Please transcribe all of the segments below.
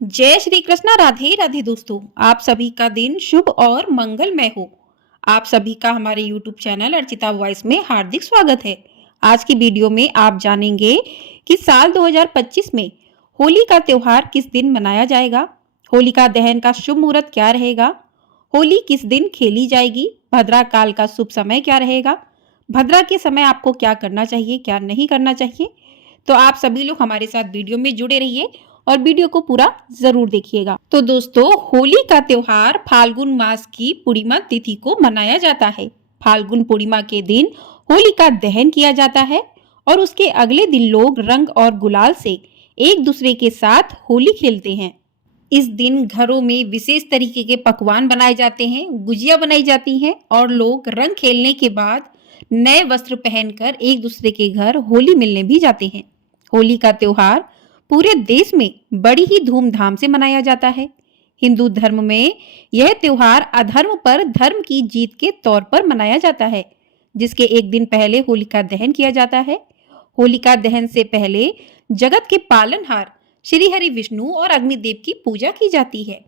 जय श्री कृष्णा। राधे राधे दोस्तों, आप सभी का दिन शुभ और मंगलमय हो। आप सभी का हमारे YouTube चैनल अर्चिता वॉइस में हार्दिक स्वागत है। आज की वीडियो में आप जानेंगे कि साल 2025 में होली का त्योहार किस दिन मनाया जाएगा, होलिका दहन का शुभ मुहूर्त क्या रहेगा, होली किस दिन खेली जाएगी, भद्रा काल का शुभ समय क्या रहेगा, भद्रा के समय आपको क्या करना चाहिए क्या नहीं करना चाहिए। तो आप सभी लोग हमारे साथ वीडियो में जुड़े रहिए और वीडियो को पूरा जरूर देखिएगा। तो दोस्तों, होली का त्योहार फाल्गुन मास की पूर्णिमा तिथि को मनाया जाता है। फाल्गुन पूर्णिमा के दिन होली का दहन किया जाता है और उसके अगले दिन लोग रंग और गुलाल से एक दूसरे के साथ होली खेलते हैं। इस दिन घरों में विशेष तरीके के पकवान बनाए जाते हैं, गुजिया बनाई जाती हैं और लोग रंग खेलने के बाद नए वस्त्र पहनकर एक दूसरे के घर होली मिलने भी जाते हैं। होली का त्योहार पूरे देश में बड़ी ही धूमधाम से मनाया जाता है। हिंदू धर्म में यह त्योहार अधर्म पर धर्म की जीत के तौर पर मनाया जाता है, जिसके एक दिन पहले होलिका दहन किया जाता है। होलिका दहन से पहले जगत के पालनहार श्री हरि विष्णु और अग्निदेव की पूजा की जाती है।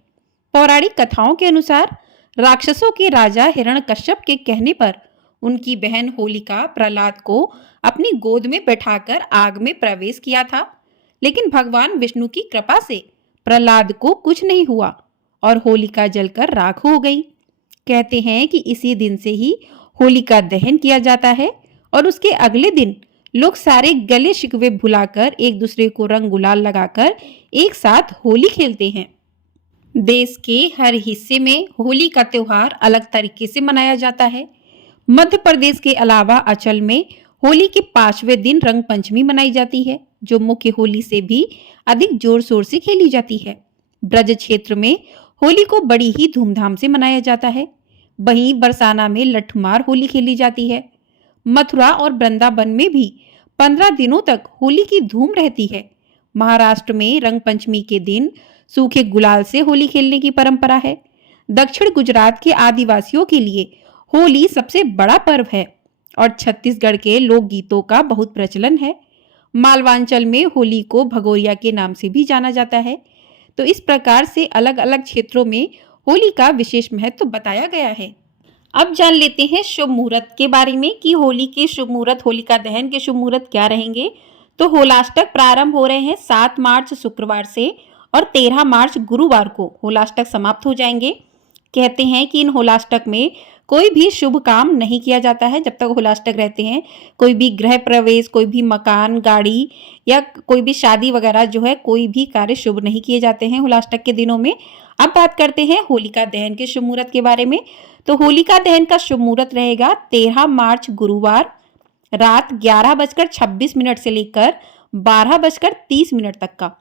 पौराणिक कथाओं के अनुसार राक्षसों के राजा हिरण्यकश्यप के कहने पर उनकी बहन होलिका प्रहलाद को अपनी गोद में बैठाकर आग में प्रवेश किया था, लेकिन भगवान विष्णु की कृपा से प्रहलाद को कुछ नहीं हुआ और होलिका जलकर राख हो गई। कहते हैं कि इसी दिन से ही होलिका दहन किया जाता है और उसके अगले दिन लोग सारे गले शिकवे भुलाकर एक दूसरे को रंग गुलाल लगाकर एक साथ होली खेलते हैं। देश के हर हिस्से में होली का त्योहार अलग तरीके से मनाया जाता है। मध्य प्रदेश के अलावा अचल में होली के 5वें दिन रंग पंचमी मनाई जाती है, जो मुख्य होली से भी अधिक जोर शोर से खेली जाती है। ब्रज क्षेत्र में होली को बड़ी ही धूमधाम से मनाया जाता है। वहीं बरसाना में लठमार होली खेली जाती है। मथुरा और वृंदावन में भी 15 दिनों तक होली की धूम रहती है। महाराष्ट्र में रंग पंचमी के दिन सूखे गुलाल से होली खेलने की परंपरा है। दक्षिण गुजरात के आदिवासियों के लिए होली सबसे बड़ा पर्व है और छत्तीसगढ़ के लोकगीतों का बहुत प्रचलन है। मालवांचल में होली को भगोरिया के नाम से भी जाना जाता है। तो इस प्रकार से अलग अलग क्षेत्रों में होली का विशेष महत्व बताया गया है। अब जान लेते हैं शुभ मुहूर्त के बारे में कि होली के शुभ मुहूर्त, होलिका दहन के शुभ मुहूर्त क्या रहेंगे। तो होलाष्टक प्रारंभ हो रहे हैं 7 मार्च शुक्रवार से और 13 मार्च गुरुवार को होलाष्टक समाप्त हो जाएंगे। कहते हैं कि इन होलाष्टक में कोई भी शुभ काम नहीं किया जाता है। जब तक होलाष्टक रहते हैं कोई भी गृह प्रवेश, कोई भी मकान, गाड़ी या कोई भी शादी वगैरह जो है, कोई भी कार्य शुभ नहीं किए जाते हैं होलाष्टक के दिनों में। अब बात करते हैं होलिका दहन के शुभ मुहूर्त के बारे में। तो होलिका दहन का शुभ मुहूर्त रहेगा 13 मार्च गुरुवार रात 11:26 से लेकर 12:30 तक का।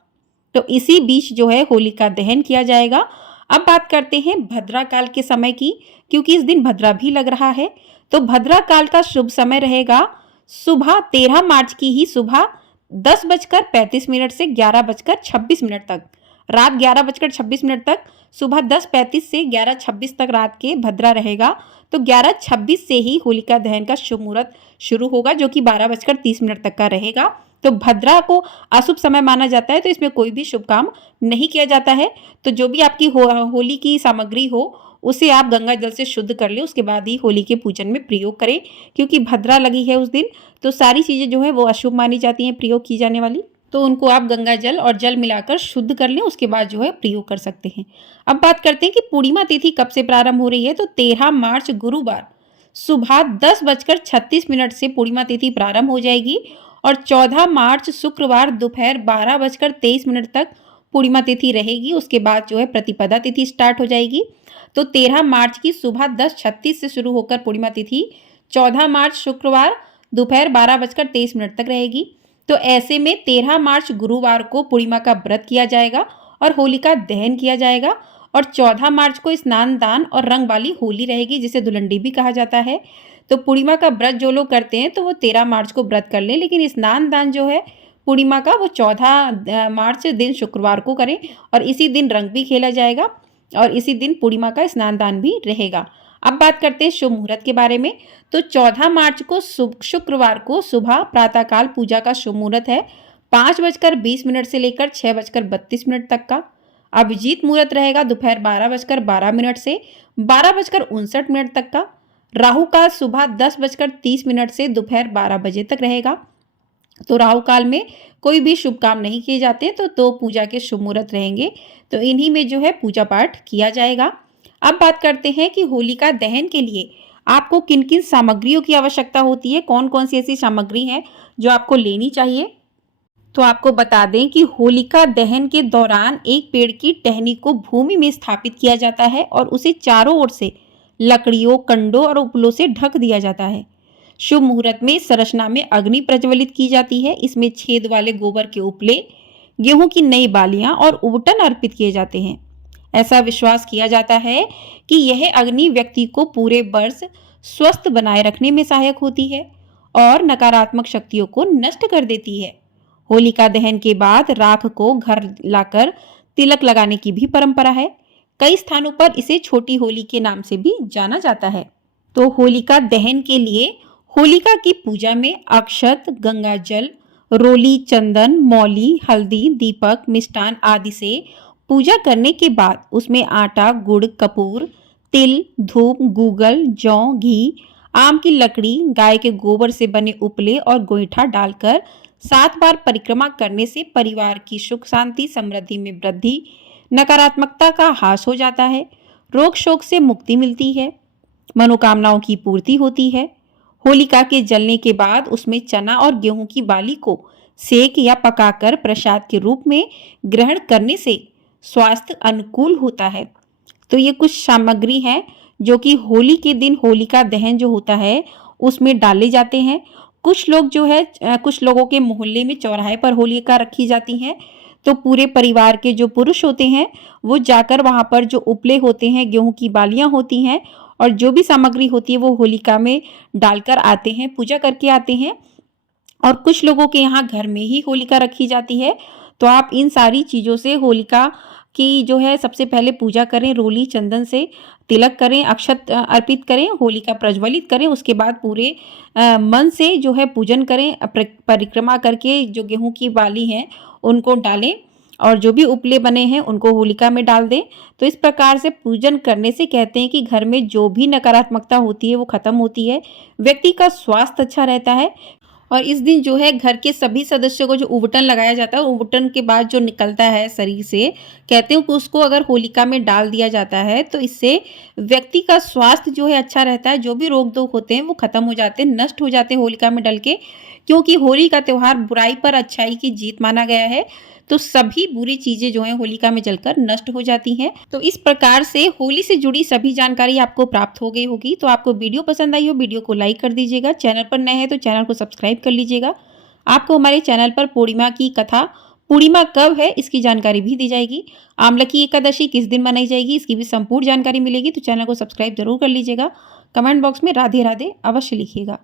तो इसी बीच जो है होलिका दहन किया जाएगा। अब बात करते हैं भद्रा काल के समय की, क्योंकि इस दिन भद्रा भी लग रहा है। तो भद्रा काल का शुभ समय रहेगा सुबह 13 मार्च की ही सुबह 10:35 से 11:26 तक, रात 11:26 तक, सुबह 10:35 से 11:26 तक रात के भद्रा रहेगा। तो 11:26 से ही होलिका दहन का शुभ मुहूर्त शुरू होगा, जो कि 12:30 तक का रहेगा। तो भद्रा को अशुभ समय माना जाता है, तो इसमें कोई भी शुभ काम नहीं किया जाता है। तो जो भी आपकी होली की सामग्री हो उसे आप गंगा जल से शुद्ध कर ले, उसके बाद ही होली के पूजन में प्रयोग करें, क्योंकि भद्रा लगी है उस दिन। तो सारी चीजें जो है वो अशुभ मानी जाती हैं प्रयोग की जाने वाली, तो उनको आप गंगा जल और जल मिलाकर शुद्ध कर लें, उसके बाद जो है प्रयोग कर सकते हैं। अब बात करते हैं कि पूर्णिमा तिथि कब से प्रारंभ हो रही है। तो 13 मार्च गुरुवार सुबह 10:36 से पूर्णिमा तिथि प्रारंभ हो जाएगी और 14 मार्च शुक्रवार दोपहर 12:23 तक पूर्णिमा तिथि रहेगी। उसके बाद जो है प्रतिपदा तिथि स्टार्ट हो जाएगी। तो 13 मार्च की सुबह 10:36 से शुरू होकर पूर्णिमा तिथि 14 मार्च शुक्रवार दोपहर 12:23 तक रहेगी। तो ऐसे में 13 मार्च गुरुवार को पूर्णिमा का व्रत किया जाएगा और होलिका दहन किया जाएगा और 14 मार्च को स्नान दान और रंग वाली होली रहेगी, जिसे धुलंडी भी कहा जाता है। तो पूर्णिमा का व्रत जो लोग करते हैं तो वो 13 मार्च को व्रत कर लें, लेकिन स्नान दान जो है पूर्णिमा का वो 14 मार्च दिन शुक्रवार को करें और इसी दिन रंग भी खेला जाएगा और इसी दिन पूर्णिमा का स्नान दान भी रहेगा। अब बात करते हैं शुभ मुहूर्त के बारे में। तो 14 मार्च को शुक्रवार को सुबह प्रातःकाल पूजा का शुभ मुहूर्त है 5:20 से लेकर 6:32 तक का। अभिजीत मुहूर्त रहेगा दोपहर 12:12 से 12:59 तक का। राहु काल सुबह 10:30 से दोपहर 12 बजे तक रहेगा। तो राहु काल में कोई भी शुभ काम नहीं किए जाते, तो पूजा के शुभ मुहूर्त रहेंगे, तो इन्हीं में जो है पूजा पाठ किया जाएगा। अब बात करते हैं कि होलिका दहन के लिए आपको किन किन सामग्रियों की आवश्यकता होती है, कौन कौन सी ऐसी सामग्री है जो आपको लेनी चाहिए। तो आपको बता दें कि होलिका दहन के दौरान एक पेड़ की टहनी को भूमि में स्थापित किया जाता है और उसे चारों ओर से लकड़ियों, कंडों और उपलों से ढक दिया जाता है। शुभ मुहूर्त में संरचना में अग्नि प्रज्वलित की जाती है। इसमें छेद वाले गोबर के उपले, गेहूं की नई बालियां और उबटन अर्पित किए जाते हैं। ऐसा विश्वास किया जाता है कि यह अग्नि व्यक्ति को पूरे वर्ष स्वस्थ बनाए रखने में सहायक होती है और नकारात्मक शक्तियों को नष्ट कर देती है। होलिका दहन के बाद राख को घर लाकर तिलक लगाने की भी परंपरा है। कई स्थानों पर इसे छोटी होली के नाम से भी जाना जाता है। तो होलिका दहन के लिए होलिका की पूजा में अक्षत, गंगा जल, रोली, चंदन, मौली, हल्दी, दीपक, मिष्टान आदि से पूजा करने के बाद उसमें आटा, गुड़, कपूर, तिल, धूप, गूगल, जौ, घी, आम की लकड़ी, गाय के गोबर से बने उपले और गोईठा डालकर 7 बार परिक्रमा करने से परिवार की सुख शांति समृद्धि में वृद्धि, नकारात्मकता का ह्रास हो जाता है, रोग शोक से मुक्ति मिलती है, मनोकामनाओं की पूर्ति होती है। होलिका के जलने के बाद उसमें चना और गेहूं की बाली को सेक या पकाकर प्रसाद के रूप में ग्रहण करने से स्वास्थ्य अनुकूल होता है। तो ये कुछ सामग्री हैं जो कि होली के दिन होलिका दहन जो होता है उसमें डाले जाते हैं। कुछ लोग जो है कुछ लोगों के मोहल्ले में चौराहे पर होलिका रखी जाती हैं, तो पूरे परिवार के जो पुरुष होते हैं वो जाकर वहां पर जो उपले होते हैं, गेहूं की बालियां होती हैं और जो भी सामग्री होती है वो होलिका में डालकर आते हैं, पूजा करके आते हैं। और कुछ लोगों के यहाँ घर में ही होलिका रखी जाती है। तो आप इन सारी चीज़ों से होलिका की जो है सबसे पहले पूजा करें, रोली चंदन से तिलक करें, अक्षत अर्पित करें, होलिका प्रज्वलित करें, उसके बाद पूरे मन से जो है पूजन करें, परिक्रमा करके जो गेहूं की बाली हैं उनको डालें और जो भी उपले बने हैं उनको होलिका में डाल दें। तो इस प्रकार से पूजन करने से कहते हैं कि घर में जो भी नकारात्मकता होती है वो खत्म होती है, व्यक्ति का स्वास्थ्य अच्छा रहता है। और इस दिन जो है घर के सभी सदस्यों को जो उबटन लगाया जाता है, उबटन के बाद जो निकलता है शरीर से, कहते हैं कि उसको अगर होलिका में डाल दिया जाता है तो इससे व्यक्ति का स्वास्थ्य जो है अच्छा रहता है। जो भी रोग दोग होते हैं वो खत्म हो जाते हैं, नष्ट हो जाते हैं होलिका में डल के, क्योंकि होली का त्योहार बुराई पर अच्छाई की जीत माना गया है। तो सभी बुरी चीजें जो हैं होलिका में जलकर नष्ट हो जाती हैं। तो इस प्रकार से होली से जुड़ी सभी जानकारी आपको प्राप्त हो गई होगी। तो आपको वीडियो पसंद आई हो, वीडियो को लाइक कर दीजिएगा। चैनल पर नए हैं तो चैनल को सब्सक्राइब कर लीजिएगा। आपको हमारे चैनल पर पूर्णिमा की कथा, पूर्णिमा कब है इसकी जानकारी भी दी जाएगी। आंवला की एकादशी किस दिन मनाई जाएगी इसकी भी संपूर्ण जानकारी मिलेगी। तो चैनल को सब्सक्राइब जरूर कर लीजिएगा। कमेंट बॉक्स में राधे राधे अवश्य लिखिएगा।